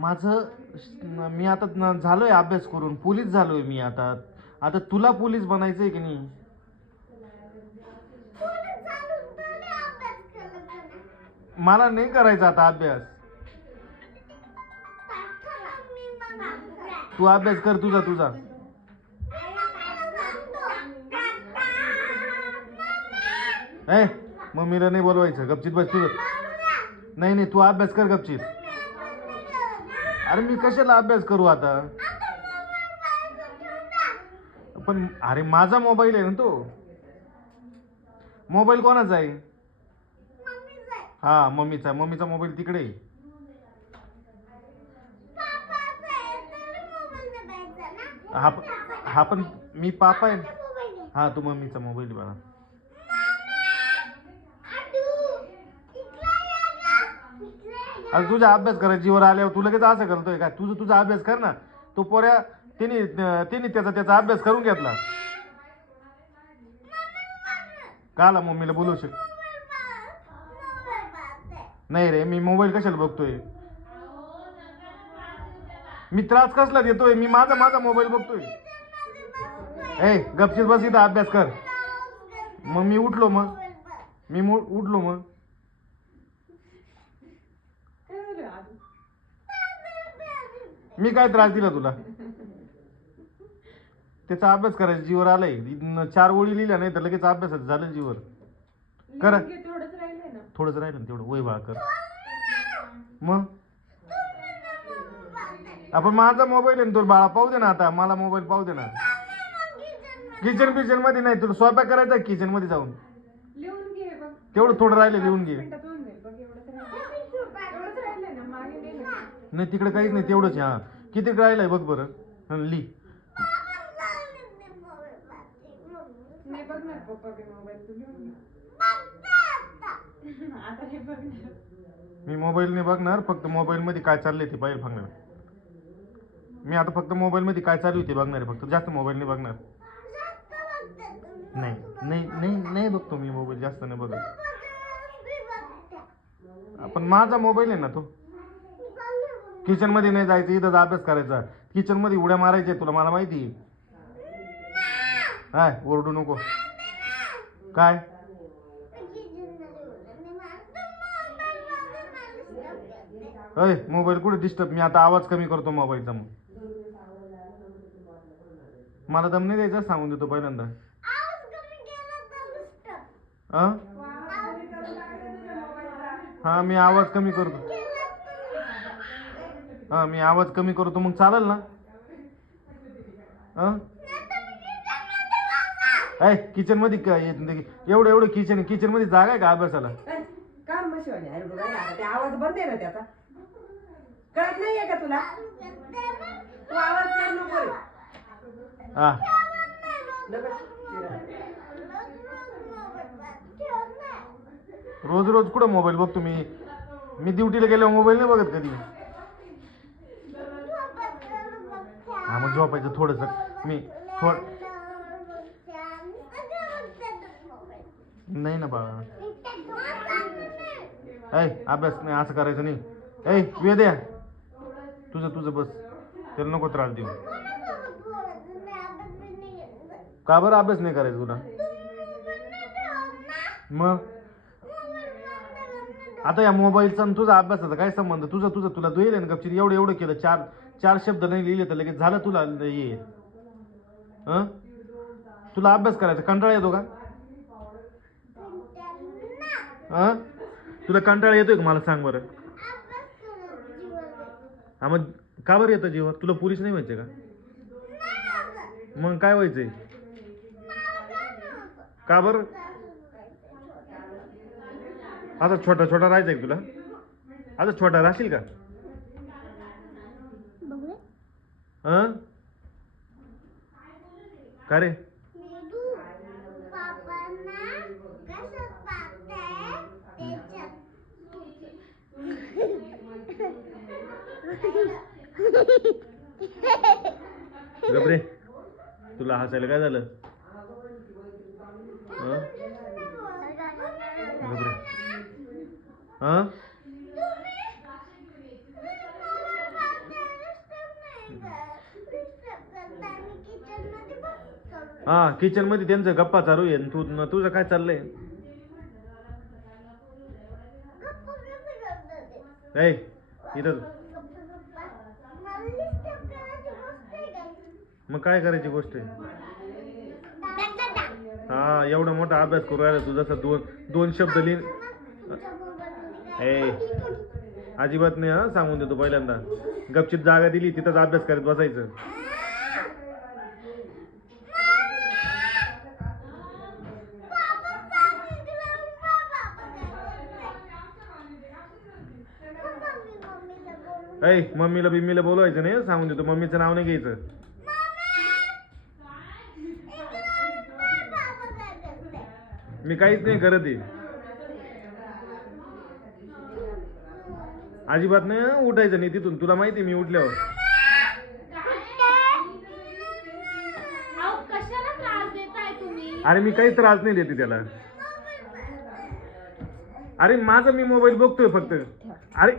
मी आता झालोय अभ्यास करून पोलीस झालोय मी आता. आता तुला पोलीस बनायचंय की नाही? मला नाही करायचा आता अभ्यास. तू अभ्यास कर तुझा तुझा. ए मम्मीला नाही बोलवायचं, गपचीत बस तुझं. नाही नाही, तू अभ्यास कर गपचीत. अरे मी कशाला अभ्यास करू आता? पण अरे माझा मोबाईल आहे ना तो. मोबाईल कोणाचा आहे? हा मम्मीचा. मम्मीचा मोबाईल तिकडे आहे. हा पण मी पापा आहे. हा तू मम्मीचा मोबाईल बघा. अरे तुझा अभ्यास करायची जीवर आल्यावर तू लगेच असं करतोय का? तुझा अभ्यास कर ना. तो पोऱ्या तिने त्याचा अभ्यास करून घेतला. काला मम्मीला बोलू नाही रे, मी मोबाईल कशाला बघतोय? मी त्रास कसला देतोय? मी माझा मोबाईल बघतोय. ए गपचीत बस इथं अभ्यास कर. मग मी उठलो मग मी काय त्रास दिला तुला? त्याचा अभ्यास करायचा जीवर आलाय. 4 ओळी लिहिल्या नाही तर लगेच अभ्यासाचं झालं जीवर. कर थोडंच राहिलं ना तेवढं वय बाळा कर. मग आपण माझा मोबाईल आहे तुला बाळा पाहू दे ना. आता मला मोबाईल पाहू दे ना. किचन मध्ये नाही, तुला स्वयंपाक करायचा किचन मध्ये जाऊन. तेवढं थोडं राहिलं लिहून घे. नाही तिकडे काहीच नाही, तेवढंच. हा किती राहिलंय बघ बरं. ली मी मोबाईल नाही बघणार. फक्त मोबाईल मध्ये काय चाललंय ते पाहिजे बघणार. मी आता फक्त मोबाईल मध्ये काय चालू ते बघणार आहे. फक्त जास्त मोबाईल नाही बघणार. नाही बघतो मी मोबाईल, जास्त नाही बघत. पण माझा मोबाईल आहे ना तो. किचन मध्ये नाही जायचं, इथं अभ्यास करायचा. किचन मध्ये उड्या मारायच्या तुला, मला माहिती आहे. हाय ओरडू नको. काय अय मोबाईल कुठे डिस्टर्ब? मी आता आवाज कमी करतो मोबाईलचा. मग मला दम नाही द्यायचा, सांगून देतो पहिल्यांदा. हा मी आवाज कमी करतो. हा मी आवाज कमी करतो, मग चालेल ना? किचन मध्ये एवढं किचन मध्ये जागा आहे का अभ्यासाला? आवाज बंद आहे ना त्याचा. कळत नाहीये का तुला? तू आवाज कर नको. हा रोज कुठं मोबाईल बघतो मी? ड्युटीला गेल्यावर मोबाईल नाही बघत कधी. हा मग झोपायचं थोडस. नाही ना बाळा. अभ्यास नाही असं करायचं नाही. वेद्या तुझं बस. त्याला नको त्रास देऊ. का बरं अभ्यास नाही करायचा तुला? मग आता या मोबाईलचा आणि तुझा अभ्यासाचा काय संबंध? तुला दुयेल ना गपचीत. एवढं केलं. चार शब्द नाही लिहिले तर लगेच झालं तुला ये. तुला अभ्यास करायचा कंटाळा येतो का? तुला कंटाळा येतोय का मला सांग बरं? हा मग का बरं येतं जीवन? तुला पोलीस नाही व्हायचं का? मग काय व्हायचंय? का बरं? आता छोटा राहायचंय का तुला? आता छोटा राहशील का? का रे? गबरे तुला हसायला काय झालं? गबरे हा किचन मध्ये त्यांचं गप्पा चालू आहे तुझं काय चाललंय? ए इथं मग काय करायची गोष्ट आहे? हा एवढा मोठा अभ्यास करू राहिला तू, जसं दोन शब्द लिहिण. ए अजिबात नाही हा, सांगून देतो पहिल्यांदा. गपचिप जागा दिली तिथंच अभ्यास करत बसायचं. ऐ मम्मीला बिम्मीला बोलवायचं नाही, सांगून देतो. मम्मीचं नाव नाही घ्यायचं. मी काहीच नाही करत आहे. अजिबात नाही उठायचं नाही तिथून, तुला माहिती मी उठल्यावर. कशाला त्रास देताय तुम्ही? अरे मी काही त्रास नाही देते त्याला. अरे माझा मी मोबाईल बघतोय फक्त. अरे